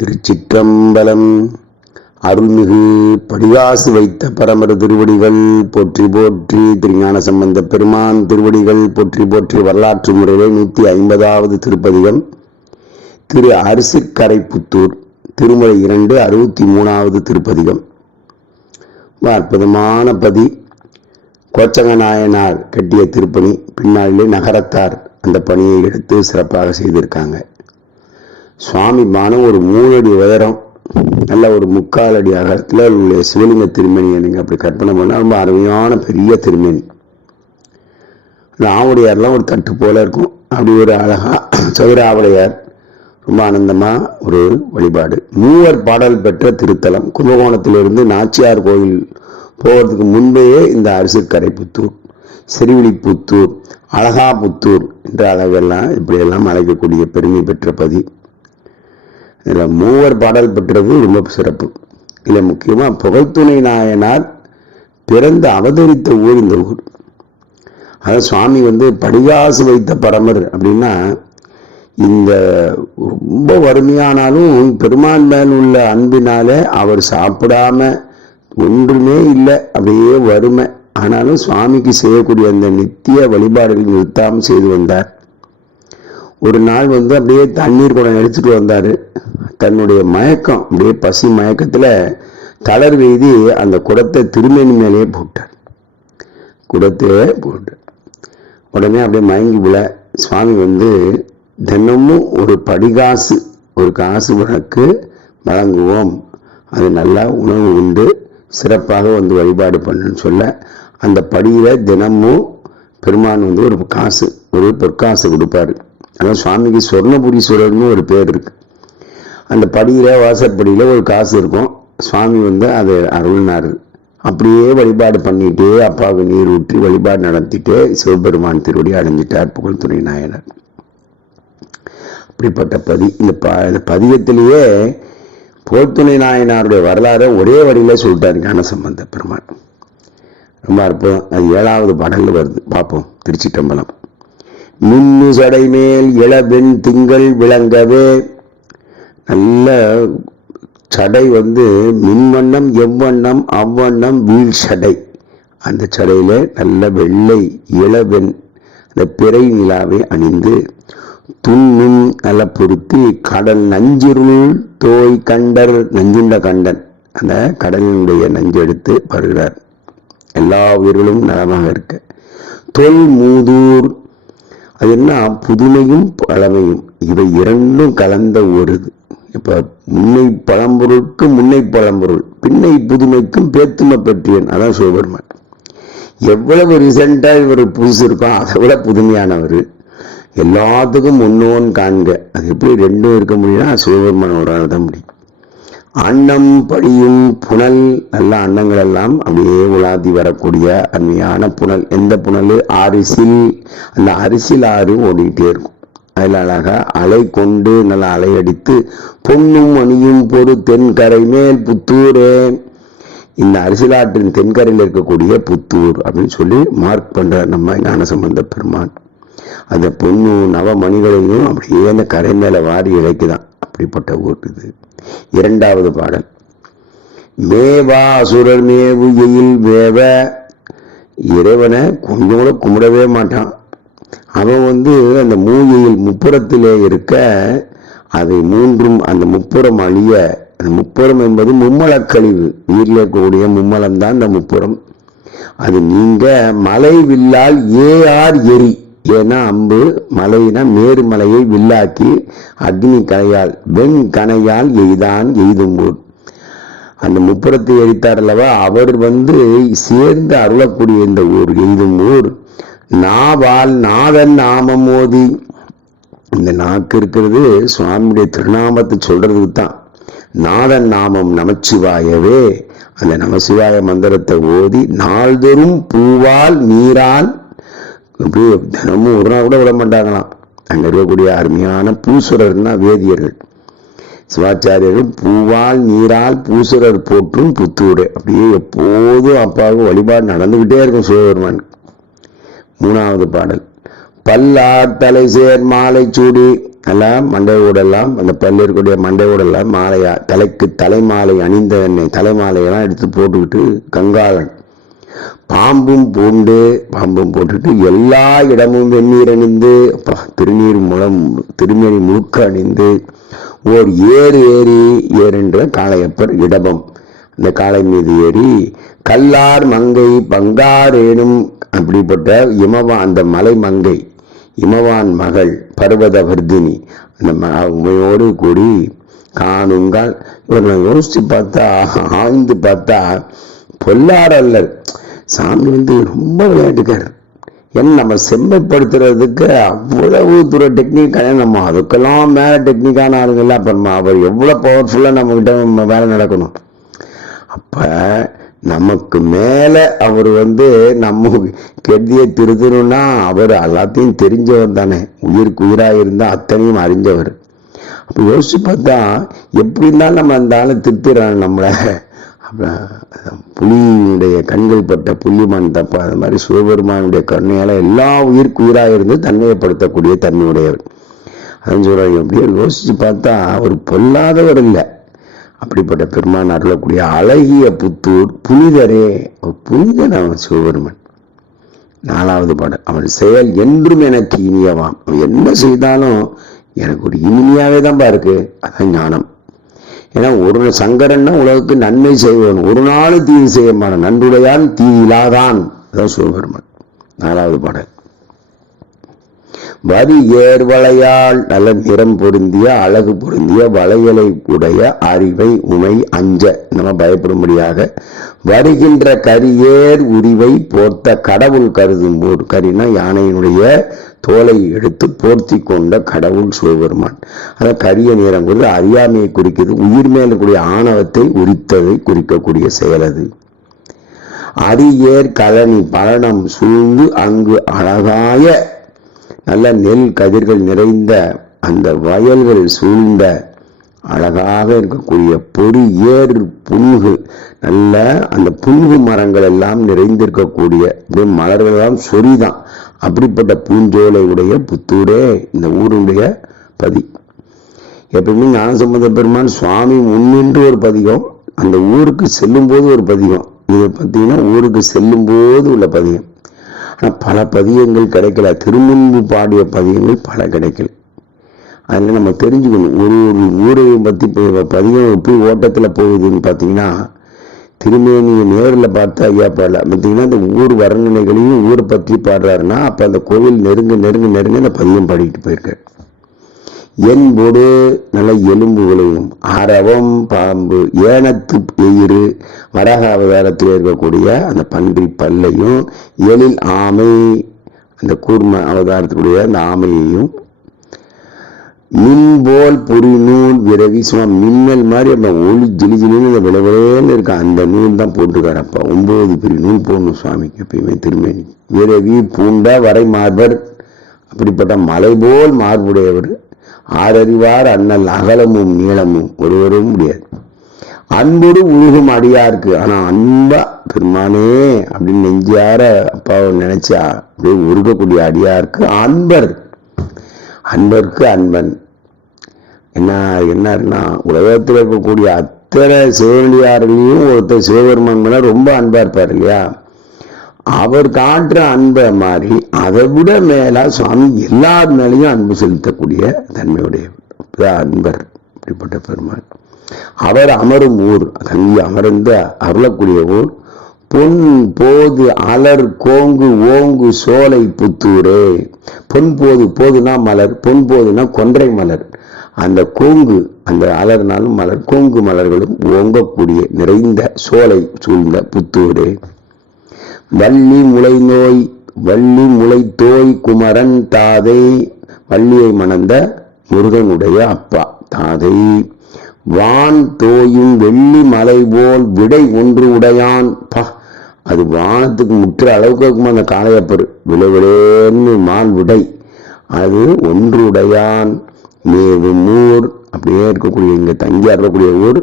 திருச்சிற்றம்பலம். அருள்மிகு படிகாசு வைத்த பரமர திருவடிகள் போற்றி போற்றி திருஞான சம்பந்த பெருமான் திருவடிகள் போற்றி போற்றி வரலாற்று முறையிலே நூற்றி ஐம்பதாவது திருப்பதிகம். திரு அரிசிக்கரைப்புத்தூர் திருமுறை இரண்டு அறுபத்தி மூணாவது திருப்பதிகம். அற்புதமான பதி. கோச்சங்க நாயனார் கட்டிய திருப்பணி பின்னாளிலே நகரத்தார் அந்த பணியை எடுத்து சிறப்பாக செய்திருக்காங்க. சுவாமி பானம் ஒரு மூணு அடி உயரம் நல்ல ஒரு முக்கால் அடி அகலத்தில் உள்ள சிவலிங்க திருமணியை நீங்கள் அப்படி கற்பனை பண்ணால் ரொம்ப அருமையான பெரிய திருமணி அந்த ஆவுடையார்லாம் ஒரு தட்டு போல இருக்கும். அப்படி ஒரு அழகா சதுர ஆவுடையார் ரொம்ப ஆனந்தமாக ஒரு வழிபாடு. மூவர் பாடல் பெற்ற திருத்தலம் கும்பகோணத்திலிருந்து நாச்சியார் கோயில் போகிறதுக்கு முன்பேயே இந்த அரிசிக்கரை புத்தூர் சிறுவிழிப்புத்தூர் அழகாபுத்தூர் என்ற அளவெல்லாம் இப்படியெல்லாம் அழைக்கக்கூடிய பெருமை பெற்ற பதி. இதில் மூவர் பாடல் பெற்றது ரொம்ப சிறப்பு. இதில் முக்கியமாக புகழ்த்துணை நாயனார் பிறந்து அவதரித்த ஊர் இந்த ஊர். அதாவது சுவாமி வந்து படிகாசு வைத்த பரமர் அப்படின்னா இந்த ரொம்ப வறுமையானாலும் பெருமான் மேல் உள்ள அன்பினால அவர் சாப்பிடாம ஒன்றுமே இல்லை அப்படியே வறுமை. ஆனாலும் சுவாமிக்கு செய்யக்கூடிய அந்த நித்திய வழிபாடுகள் நிறுத்தாமல் செய்து வந்தார். ஒரு நாள் வந்து அப்படியே தண்ணீர் குடம் எடுத்துட்டு வந்தார். தன்னுடைய மயக்கம் அப்படியே பசி மயக்கத்தில் தளர் வீதி அந்த குடத்தை திருமணி மேலேயே போட்டார். குடத்தையே போட்டார் உடனே அப்படியே மயங்கி விழ. சுவாமி வந்து தினமும் ஒரு படிகாசு ஒரு காசு உனக்கு வழங்குவோம். அது நல்லா உணவு உண்டு. சிறப்பாக வந்து வழிபாடு பண்ணுன்னு சொல்ல. அந்த படியில் தினமும் பெருமான் வந்து ஒரு காசு ஒரு பொற்காசு கொடுப்பாரு. ஆனால் சுவாமிக்கு சொர்ணபுரீஸ்வரர்னு ஒரு பேர் இருக்குது அந்த படியில் வாசற்படியில் ஒரு காசு இருக்கும். சுவாமி வந்து அதை அருள்னார். அப்படியே வழிபாடு பண்ணிட்டே அப்பாவுக்கு நீர் ஊற்றி வழிபாடு நடத்திட்டே சிவபெருமான் திருவடி அடைஞ்சிட்டார் புகழ்துறை நாயனர். அப்படிப்பட்ட பதி இந்த ப இந்த பதியத்திலேயே போர்த்துணை நாயனாருடைய வரலாறை ஒரே வழியில் சொல்லிட்டாரு ஞானசம்பந்த பெருமான் ரொம்ப அற்புதம். அது ஏழாவது பாடல்ல வருது. பார்ப்போம். திருச்சிட்டம்பலம் மின்னு சடைமேல் இளவெண் திங்கள் விளங்கவே. நல்ல சடை வந்து மின்வண்ணம் எவ்வண்ணம் அவ்வண்ணம் வீழ் சடை அந்த சடையில் நல்ல வெள்ளை இளவெண் அந்த பிறை நிலாவை அணிந்து துண்ணும் நல்ல பொருத்தி கடல் நஞ்சிருள் தோய் கண்டர் நஞ்சுண்ட கண்டன். அந்த கடலினுடைய நஞ்சு எடுத்து வருகிறார் எல்லா உயிர்களும் நலமாக இருக்க. தொல் மூதூர் அது என்ன புதுமையும் பழமையும். இவை இரண்டும் கலந்த ஒரு இப்போ முன்னை பழம்பொருளுக்கு முன்னை பழம்பொருள் பின்னை புதுமைக்கும் பேத்துமை பற்றியன். அதான் சிவபெருமான். எவ்வளவு ரீசெண்டாக இவர் புதுசு இருக்கோ அதை விட புதுமையானவர். எல்லாத்துக்கும் முன்னோன் காண்க. அது எப்படி ரெண்டும் இருக்க முடியும்னா சிவபெருமான் ஒரு ஆள் தான் முடியும். அன்னம் படியும் புனல் நல்ல அன்னங்கள் எல்லாம் அப்படியே உலாதி வரக்கூடிய அருமையான புனல். எந்த புனல்? அரிசில் அந்த அரிசில் ஆறு ஓடிக்கிட்டே இருக்கும். அதில் அழகாக அலை கொண்டு நல்லா அலையடித்து பொன்னும் மணியும் பொறு தென்கரை மேல் புத்தூரே. இந்த அரிசிலாற்றின் தென்கரையில் இருக்கக்கூடிய புத்தூர் அப்படின்னு சொல்லி மார்க் பண்ணுற நம்ம ஞானசம்பந்த பெருமான். அந்த பொண்ணு நவ மணிகளையும் அப்படியே அந்த கரை மேலே வாரி இழைக்குதான் அப்படிப்பட்ட ஓட்டு இது. இரண்டாவது பாடல். மேவா அசுரர் மேவு எயில் வேவ இறைவனை கொஞ்சம் கூட கும்பிடவே மாட்டான். அவன் வந்து அந்த மூயையில் முப்புறத்திலே இருக்க அதை மூன்றும் அந்த முப்புறம் அழிய அந்த முப்புறம் என்பது மும்மலக்கழிவு. நீரில் இருக்கக்கூடிய மும்மலம் தான் அந்த முப்புறம். அது நீங்க மலை வில்லால் ஏஆர் எரி. ஏன்னா அம்பு மலையினா மேரு மலையை வில்லாக்கி அக்னி கனையால் வெண் கனையால் எய்தான் எய்தும்போது அந்த முப்புறத்தை எரித்தார் அல்லவா? அவர் வந்து சேர்ந்து அருளக்கூடிய இந்த ஊர் எய்தும் ஊர். நாவால் நாதன் நாமம் மோதி. இந்த நாக்கு இருக்கிறது சுவாமியுடைய திருநாமத்தை சொல்றதுக்கு தான். நாதன் நாமம் நமச்சிவாயவே. அந்த நமசிவாய மந்திரத்தை ஓதி நாள்தோறும் பூவால் நீரால் அப்படியே தினமும் ஒரு நாள் கூட விட மாட்டாங்களாம் அங்கே இருக்கக்கூடிய அருமையான பூசுரர்னா வேதியர்கள். சிவாச்சாரியர்கள் பூவால் நீரால் பூசுரர் போற்றும் புத்தூடு அப்படியே எப்போதும் அப்பாவுக்கு வழிபாடு நடந்துக்கிட்டே இருக்கும் சிவபெருமான். மூணாவது பாடல். பல்லார் தலை சேர் மாலை சூடி. எல்லாம் மண்டை ஊடெல்லாம் அந்த பல்லு இருக்கக்கூடிய மண்டை ஊடெல்லாம் மாலையா தலைக்கு தலைமாலை அணிந்த எண்ணெய் தலைமாலையெல்லாம் எடுத்து போட்டுக்கிட்டு கங்காளன். பாம்பும் பூண்டு பாம்பும் போட்டுட்டு எல்லா இடமும் வெந்நீர் அணிந்து திருநீர் மூலம் திருநீர் முழுக்க அணிந்து ஓர் ஏறு ஏறி ஏறுன்ற காளையப்பர் இடபம். அந்த காளை மீது ஏறி கல்லார் மங்கை பங்காரேனும் அப்படிப்பட்ட இமவா அந்த மலை மங்கை இமவான் மகள் பர்வத வர்தினி அந்த உமையோடு கூடி காணுங்கால் இவர் நான் யோசித்து பார்த்தா ஆழ்ந்து பார்த்தா பொல்லாரல்லர் சாமி வந்து ரொம்ப விளையாட்டுக்கார். ஏன்னா நம்ம செம்மைப்படுத்துறதுக்கு அவ்வளவு தூர டெக்னிக்கான நம்ம அதுக்கெல்லாம் மேலே டெக்னிக்கான ஆளுங்கள்லாம் அப்புறமா அவர் எவ்வளோ பவர்ஃபுல்லாக நம்மக்கிட்ட நம்ம வேலை நடக்கணும். அப்போ நமக்கு மேலே அவர் வந்து நம்ம கெதியை திருத்தணும்னா அவர் எல்லாத்தையும் தெரிஞ்சவர் தானே. உயிருக்கு உயிராக இருந்தால் அத்தனையும் அறிஞ்சவர். அப்போ யோசிச்சு பார்த்தா எப்படி இருந்தாலும் நம்ம அந்த ஆளை திருத்திடுறான் நம்மளை. அப்புறம் புலியினுடைய கண்கள் பட்ட புள்ளிமான் தப்பா அது மாதிரி சிவபெருமானுடைய கருணையால் எல்லா உயிருக்கு உயிராக இருந்து தன்மையப்படுத்தக்கூடிய தன்மையுடையவர். அதன் சொல்றாங்க எப்படியோ யோசிச்சு பார்த்தா அவர் பொல்லாதவர் இல்லை. அப்படிப்பட்ட பெருமான் அருளக்கூடிய அழகிய புத்தூர் புனிதரே. புனிதன் அவன் சிவபெருமன். நாலாவது பாடல் அவன் செயல் என்றும் எனக்கு இனியவாம். அவன் என்ன செய்தாலும் எனக்கு ஒரு இனிமையாவே தான்ப்பா இருக்குது அதான் ஞானம். ஏன்னா ஒரு சங்கரன்னா உலகுக்கு நன்மை செய்வன் ஒரு நாளும் தீது செய்ய மாட்டான். நன்றுடையான் தீ இல்லாதான் அதான் சிவபெருமன் நாலாவது பாடல். வரி ஏர்வளையால் நலம் நிறம் பொருந்திய அழகு பொருந்திய வளையலை உடைய அறிவை உமை அஞ்ச. நம்ம பயப்படும்படியாக வருகின்ற கரியேர் உரிவை போர்த்த கடவுள் கருதும் போர். கரினா யானையினுடைய தோலை எடுத்து போர்த்தி கொண்ட கடவுள் சிவபெருமான். அந்த கரிய நிறம் குறித்து அறியாமையை குறிக்கிறது உயிர் மேல் இருக்கக்கூடிய ஆணவத்தை உரித்ததை குறிக்கக்கூடிய செயல் அது. அரியேர் கலனி பலனம் சூழ்ந்து அங்கு அழகாய நல்ல நெல் கதிர்கள் நிறைந்த அந்த வயல்கள் சூழ்ந்த அழகாக இருக்கக்கூடிய பொறி ஏர் புன்கு நல்ல அந்த புன்கு மரங்கள் எல்லாம் நிறைந்திருக்கக்கூடிய அப்படியே மலர்கள் எல்லாம் சொரிதான். அப்படிப்பட்ட பூஞ்சோலையுடைய புத்தூரே இந்த ஊருடைய பதி. எப்பயுமே ஞானசம்பந்த பெருமான் சுவாமி முன்னின்று ஒரு பதிகம் அந்த ஊருக்கு செல்லும் போது ஒரு பதிகம். இது பார்த்தீங்கன்னா ஊருக்கு செல்லும் போது உள்ள பதிகம். பல பதியங்கள் கிடைக்கல. திருமுன்பு பாடிய பதியங்கள் பல கிடைக்கல. அதில் நம்ம தெரிஞ்சுக்கணும். ஒரு ஒரு ஊரையும் பற்றி இப்போ பதிகம் எப்படி ஓட்டத்தில் போகுதுன்னு பார்த்தீங்கன்னா திருமேனியை நேரில் பார்த்து ஐயா பாடல. பார்த்தீங்கன்னா அந்த ஊர் வர்ணனைகளையும் ஊரை பற்றி பாடுறாருன்னா அப்போ அந்த கோவில் நெருங்க நெருங்க நெருங்க அந்த பதியம் பாடிக்கிட்டு போயிருக்காரு. என்போடு நல்ல எலும்புகளையும் அரவம் பாம்பு ஏனத்து எயிறு வராக அவதாரத்தில் இருக்கக்கூடிய அந்த பன்றி பல்லையும் எழில் ஆமை அந்த கூர்ம அவதாரத்துடைய அந்த ஆமையையும் மின்போல் பொறி நூல் விரவி சும்மா மின்னல் மாதிரி அந்த ஒளி ஜிலி ஜிலின்னு அந்த விளவிலேன்னு இருக்க அந்த நூல் தான் போட்டுக்காரப்பா. ஒன்பது பிரி நூல் போடணும் சுவாமிக்கு எப்பயுமே திருமேனி விரவி பூண்ட வரை மார்பர் அப்படிப்பட்ட மலை போல் மார்புடையவர் ஆறறிவார் அண்ணல் அகலமும் நீளமும் ஒருவரும் முடியாது. அன்போடு உருகும் அடியாருக்கு ஆனா அன்பா பெருமானே அப்படின்னு நெஞ்சார அப்பாவை நினைச்சா அப்படியே உருகக்கூடிய அடியாருக்கு அன்பர். அன்பருக்கு அன்பன். என்ன என்னன்னா உலகத்தில் இருக்கக்கூடிய அத்தனை சிவனடியார்களையும் ஒருத்தர் சிவபெருமான் மேல ரொம்ப அன்பா இருப்பார் இல்லையா? அவர் காட்டுற அன்பை மாதிரி அதை விட மேலா சுவாமி எல்லார் மேலேயும் அன்பு செலுத்தக்கூடிய தன்மையுடைய அன்பர் இப்படிப்பட்ட பெருமாள். அவர் அமரும் ஊர் தங்கி அமர்ந்து அருளக்கூடிய ஊர். பொன் போது அலர் கோங்கு ஓங்கு சோலை புத்தூரே. பொன் போது போதுனா மலர் பொன் போதுனா கொன்றை மலர். அந்த கோங்கு அந்த அலர்னாலும் மலர் கோங்கு மலர்களும் ஓங்கக்கூடிய நிறைந்த சோலை சூழ்ந்த புத்தூரே. வள்ளி முளை நோய் வள்ளி முளை தோய் குமரன் தாதை. வள்ளியை மணந்த முருகனுடைய அப்பா தாதை. வான் தோயும் வெள்ளி மலை போல் விடை ஒன்று உடையான். பா அது வானத்துக்கு முற்ற அளவுக்கு இருக்குமா அந்த காளையப்பர்? விளைவிலேன்னு மான் விடை. அது ஒன்று உடையான். மேவும் ஊர் அப்படியே இருக்கக்கூடிய இங்கே தங்கி இருக்கக்கூடிய ஊர்.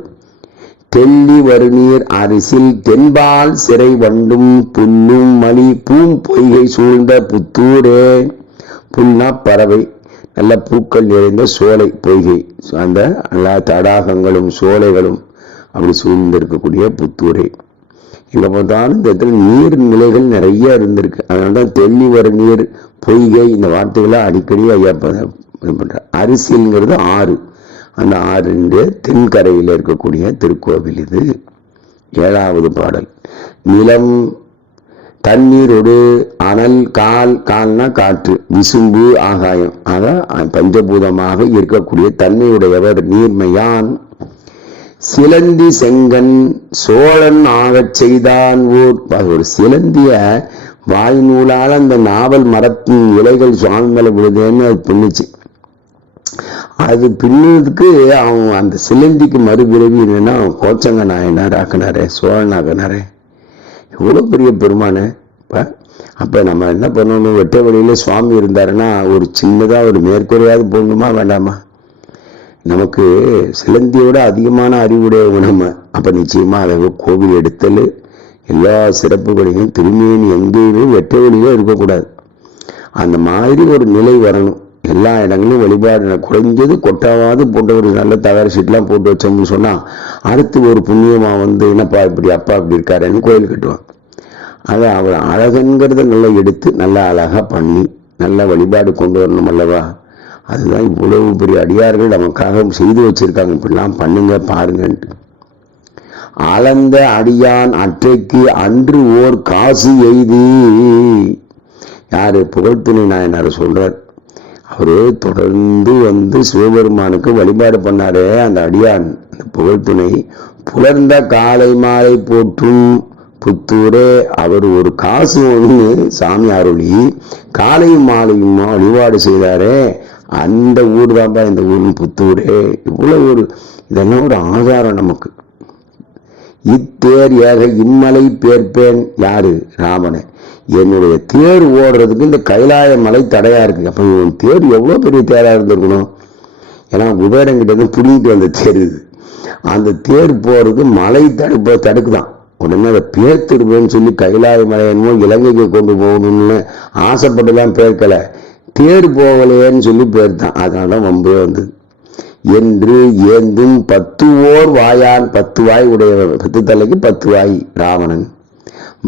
தெல்லி வருநீர் அரிசில் தென்பால் சிறை வண்டும் புல்லும் மணி பூம் பொய்கை சூழ்ந்த புத்தூரே. புல்னா பறவை நல்ல பூக்கள் நிறைந்த சோலை பொய்கை. அந்த எல்லா தடாகங்களும் சோலைகளும் அப்படி சூழ்ந்திருக்கக்கூடிய புத்தூரை. எங்க பார்த்தாலும் இந்த இடத்துல நீர் நிலைகள் நிறைய இருந்திருக்கு. அதனால தான் தெள்ளி வர நீர் பொய்கை இந்த வார்த்தைகளை அடிக்கடி ஐயா ப- இது அரிசிங்கிறது ஆறு. அந்த ஆறுடைய தென்கரையில் இருக்கக்கூடிய திருக்கோவில் இது. ஏழாவது பாடல். நிலம் தண்ணீரோடு அனல் கால் கால்னா காற்று விசும்பு ஆகாயம். அதான் பஞ்சபூதமாக இருக்கக்கூடிய தன்மையுடையவர் நீர்மையான். சிலந்தி செங்கன் சோழன் ஆகச் செய்தான் ஓர் ஒரு சிலந்திய வாய் நூலால் அந்த நாவல் மரத்தின் இலைகள் சுவாமி மேல விழுதேன்னு அது பின்னுச்சு அது பின்னதுக்கு அவன் அந்த சிலந்திக்கு மறுபிறவி என்னன்னா கோச்சங்க நாயனார் ஆக்கினாரே சோழன் ஆக்கினாரே. எவ்வளோ பெரிய பெருமானு. இப்போ அப்போ நம்ம என்ன பண்ணணும்? வெட்ட வழியில் சுவாமி இருந்தாருன்னா ஒரு சின்னதாக ஒரு மேற்கொறையாவது போகணுமா வேண்டாமா? நமக்கு சிலந்தியோட அதிகமான அறிவுடையவங்க நம்ம. அப்போ நிச்சயமாக அதை கோவில் எடுத்தல் எல்லா சிறப்புகளையும் திரும்பியின் எங்கேயுமே வெட்ட வெளியே இருக்கக்கூடாது. அந்த மாதிரி ஒரு நிலை வரணும். எல்லா இடங்களும் வழிபாடு குறைஞ்சது கொட்டாவாது போட்டு ஒரு நல்ல தகர சீட்லாம் போட்டு வச்சோம்னு சொன்னால் அடுத்து ஒரு புண்ணியமாக வந்து என்னப்பா இப்படி அப்பா இப்படி இருக்காருன்னு கோயில் கட்டுவான் அதை அவர் அழகுங்கிறத நல்லா எடுத்து நல்லா அழகாக பண்ணி நல்ல வழிபாடு கொண்டு வரணும் அல்லவா? அதுதான் இவ்வளவு பெரிய அடியார்கள் நமக்காக செய்து வச்சுருக்காங்க. இப்படிலாம் பண்ணுங்க பாருங்கன்ட்டு. அளந்த அடியான் அற்றைக்கு அன்று ஓர் காசு எய்தி. யார் புகழ்த்துணை நாயனார் சொல்கிறார் அவரு தொடர்ந்து வந்து சிவபெருமானுக்கு வழிபாடு பண்ணாரே அந்த அடியான் அந்த புகழ்த்துணை புலர்ந்த காலை மாலை போற்றும் புத்தூரே அவர் ஒரு காசு ஒன்று சாமி அருளி காலையும் மாலையும் வழிபாடு செய்தாரே. அந்த ஊர் தான்ப்பா இந்த ஊர் புத்தூரே. இவ்வளோ ஒரு இதெல்லாம் ஒரு ஆதாரம் நமக்கு. இத்தேர் ஏக இம்மலை பேர்ப்பேன் யாரு? ராமனை. என்னுடைய தேர் ஓடுறதுக்கு இந்த கைலாய மலை தடையாக இருக்குது அப்போ இவன் தேர் எவ்வளோ பெரிய தேராக இருந்திருக்கணும்? ஏன்னா குபேரங்கிட்ட இருந்து புடிங்கிட்டு வந்த தேர் இது. அந்த தேர் போகிறதுக்கு மலை தடுப்ப தடுக்குதான். உடனே அதை பேர்த்திடுவேன்னு சொல்லி கைலாய மலை என்னமோ இலங்கைக்கு கொண்டு போகணும்னு ஆசைப்பட்டுலாம் பேர்க்கலை. தேர் போகலையேன்னு சொல்லி பேர்த்தான். அதனால வம்பே வந்தது. என்று ஏந்தும் பத்து ஓர் வாயான் பத்து வாய் உடைய பத்து தலைக்கு பத்து வாய் ராவணன்.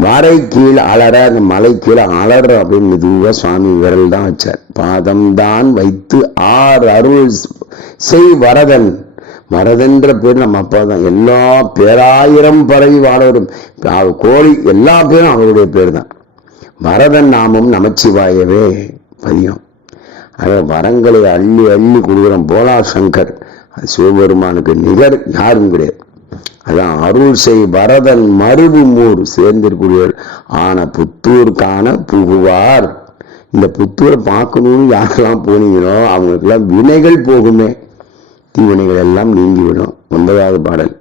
மறை கீழ் அலற அந்த மலை கீழே அலற அப்படின்னு மெதுவாக சுவாமி விரல் தான் வச்சார். பாதம் தான் வைத்து ஆறு அருள் செய் வரதன். வரதன்ற பேர் நம்ம அப்பா தான். எல்லா பேராயிரம் பறவை வாழவரும் கோழி எல்லா பேரும் அவருடைய பேர் தான். வரதன் நாமம் நமச்சிவாயவே பதியம். அதை வரங்களை அள்ளி அள்ளி கொடுக்குறோம் போலா சங்கர். அது சிவபெருமானுக்கு நிகர் யாரும் கிடையாது. அதான் அருள் செய் வரதன் மருவு மூர் சேர்ந்திருக்கூடிய ஆன புத்தூர் காண புகுவார். இந்த புத்தூரை பார்க்கணும்னு யாரெல்லாம் போனீங்களோ அவங்களுக்கெல்லாம் வினைகள் போகுமே. தீவினைகள் எல்லாம் நீங்கிவிடும். ஒன்பதாவது பாடல்.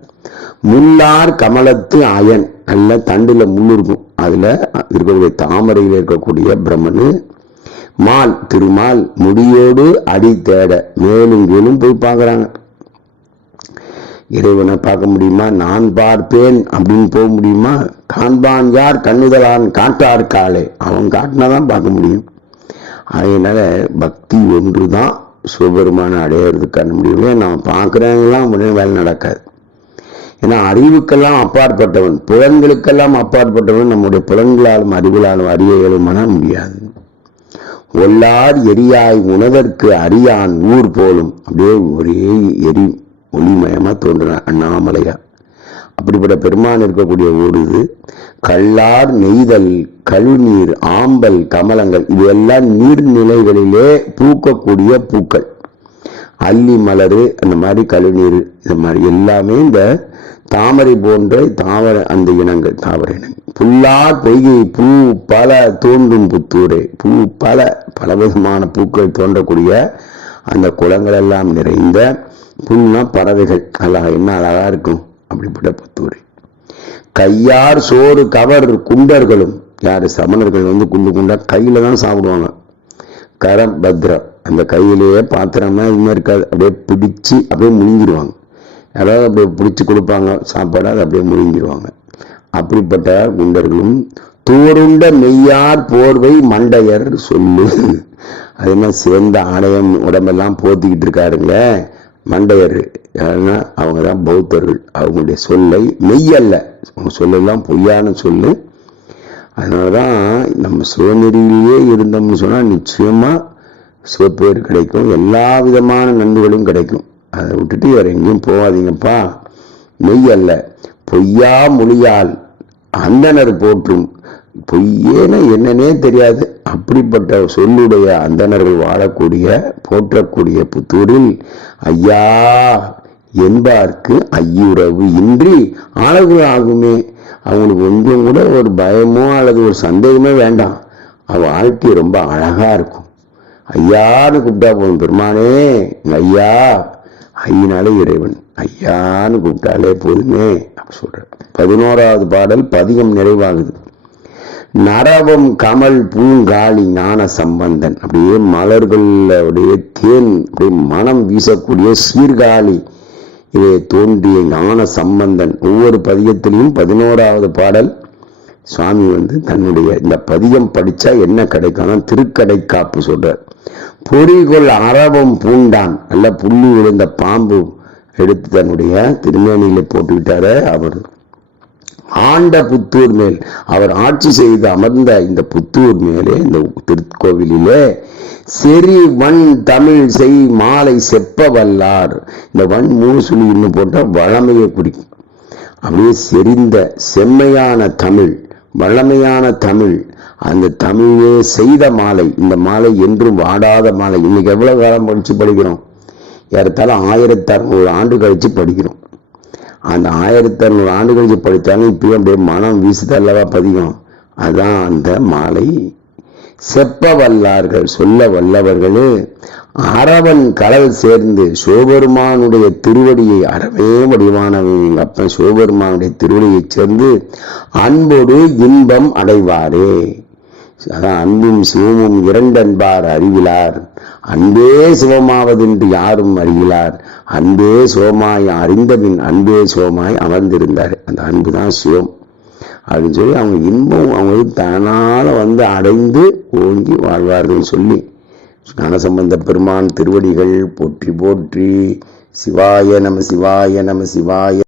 முல்லார் கமலத்து அயன். நல்ல தண்டுல முள் இருக்கும். அதுல இருக்கக்கூடிய தாமரையில் இருக்கக்கூடிய பிரம்மனு. மால் திருமால் முடியோடு அடி தேட. மேலும் கீழும் போய் பார்க்குறாங்க. இறைவனை பார்க்க முடியுமா? நான் பார்ப்பேன் அப்படின்னு போக முடியுமா? காண்பான் யார்? கண்ணுதலான் காட்டார் காலை. அவன் காட்டினாதான் பார்க்க முடியும். அதனால பக்தி ஒன்று தான் சிவபெருமான அடையிறதுக்கான முடியுமே. நான் பார்க்குறவங்களாம் உடனே வேலை நடக்காது. ஏன்னா அறிவுக்கெல்லாம் அப்பாற்பட்டவன் புலன்களுக்கெல்லாம் அப்பாற்பட்டவன் நம்முடைய புலன்களாலும் அறிவுகளாலும் அறிய இயலுமான முடியாது. ஒல்லார் எரியாய் உணதற்கு அறியான் ஊர் போலும். அப்படியே ஒரே எரி ஒளிமயமாக தோன்றினார் அண்ணாமலையா? அப்படிப்பட்ட பெருமான் இருக்கக்கூடிய ஊர் இது. கல்லார் நெய்தல் கழுநீர் ஆம்பல் கமலங்கள் இது எல்லாம் நீர்நிலைகளிலே பூக்கக்கூடிய பூக்கள். அல்லி மலர் அந்த மாதிரி கழுநீர் இந்த மாதிரி எல்லாமே இந்த தாமரை போன்ற தாவர அந்த இனங்கள் தாவர இனங்கள். புல்லார் பொய்கை பூ பல தோன்றும் புத்தூரே. பூ பல பலவிதமான பூக்கள் தோன்றக்கூடிய அந்த குளங்கள் எல்லாம் நிறைந்த புண்ணா பறவைகள். அழகா என்ன அழகா இருக்கும். அப்படிப்பட்ட புத்தூரே. கையார் சோறு கவர் குண்டர்களும் யாரு சமணர்கள் வந்து குண்டு குண்டா கையில தான் சாப்பிடுவாங்க. கரம் பத்ரம் அந்த கையிலேயே பாத்திரம்னா எதுவுமே இருக்காது. அப்படியே பிடிச்சு அப்படியே முழுங்கிடுவாங்க. யாராவது அப்படியே பிடிச்சி கொடுப்பாங்க சாப்பாடு அதை அப்படியே முழுங்கிடுவாங்க. அப்படிப்பட்ட குண்டர்களும் தூருண்ட மெய்யார் போர்வை மண்டையர் சொல்லு. அது மாதிரி சேர்ந்த ஆணையம் உடம்பெல்லாம் போத்திக்கிட்டு இருக்காருங்களே. மண்டையர் யாருன்னா அவங்க தான் பௌத்தர்கள். அவங்களுடைய சொல்லை மெய்யல்ல. அவங்க சொல்லெல்லாம் பொய்யான சொல்லு. அதனால தான் நம்ம சிவநெறியிலேயே இருந்தோம்னு சொன்னால் நிச்சயமாக சிவப்பேர் கிடைக்கும். எல்லா விதமான நன்மைகளும் கிடைக்கும். அதை விட்டுட்டு வேறு எங்கேயும் போகாதீங்கப்பா. மெய் அல்ல பொய்யா மொழியால் அந்தனர் போற்றும். பொய்யேன என்னன்னே தெரியாது. அப்படிப்பட்ட சொல்லுடைய அந்தனர்கள் வாழக்கூடிய போற்றக்கூடிய புத்தூரில் ஐயா என்பார்க்கு ஐயுறவு இன்றி அழகு ஆகுமே அவங்களுக்கு ஒன்றும் கூட ஒரு பயமோ அல்லது ஒரு சந்தேகமே வேண்டாம். அவ வாழ்க்கை ரொம்ப அழகா இருக்கும். ஐயான்னு கூப்பிட்டா போதும். பெருமானே ஐயா ஐயனாலே இறைவன். ஐயான்னு கூப்பிட்டாலே போதுமே அப்படி சொல்ற பதினோராவது பாடல் பதிகம் நிறைவாகுது. நரவம் கமல் பூங்காளி ஞான சம்பந்தன். அப்படியே மலர்கள்ல அப்படியே தேன் அப்படியே மனம் வீசக்கூடிய சீர்காழி. இதை தோன்றிய ஞான சம்பந்தன். ஒவ்வொரு பதியத்திலையும் பதினோராவது பாடல். சுவாமி வந்து தன்னுடைய இந்த பதியம் படித்தா என்ன கிடைக்கும்னா திருக்கடை காப்பு சொல்கிறார் பொறிகொள் அரவம் பூண்டான். நல்ல புள்ளி விழுந்த பாம்பு எடுத்து தன்னுடைய திருமேனியில் போட்டுக்கிட்டாரு அவர். ஆண்ட புத்தூர் மேல். அவர் ஆட்சி செய்து அமர்ந்த இந்த புத்தூர் மேலே இந்த திருக்கோவிலிலே செறி வன் தமிழ் செய் மாலை செப்ப வல்லார் இந்த வன் மூணு சுழி இன்னும் போட்டால் வளமையை குறிக்கும் அப்படியே செறிந்த செம்மையான தமிழ் வளமையான தமிழ். அந்த தமிழே செய்த மாலை இந்த மாலை என்றும் வாடாத மாலை. இன்னைக்கு எவ்வளவு காலம் படிச்சு படிக்கிறோம்? ஏறத்தாலும் ஆயிரத்தி அறுநூறு ஆண்டு கழிச்சு படிக்கிறோம். அந்த ஆயிரத்தி அறுநூறு ஆண்டு கழிச்சு படித்தாலும் இப்பயும் அப்படியே மனம் வீசுது அல்லவா அதான் அந்த மாலை. செப்ப வல்லார்கள் சொல்ல வல்லவர்களே அரவன் கடல் சேர்ந்து சிவபெருமானுடைய திருவடியை அறவே வடிவானவன். எங்கள் அப்பன் சிவபெருமானுடைய திருவடியை சேர்ந்து அன்போடு இன்பம் அடைவாரே. அதான் அன்பும் சிவமும் இரண்டன்பார் அறிவிலார். அன்பே சிவமாவதென்று யாரும் அறிவிலார் அன்பே சிவமாய் அறிந்தபின் அன்பே சிவமாய் அமர்ந்திருந்தார். அந்த அன்பு தான் சிவம் அப்படின்னு சொல்லி அவங்க இன்பம் அவங்க தனால வந்து அடைந்து ஓங்கி வாழ்வார்கள் சொல்லி. ஞானசம்பந்த பெருமான் திருவடிகள் போற்றி போற்றி சிவாய நம சிவாய நம சிவாய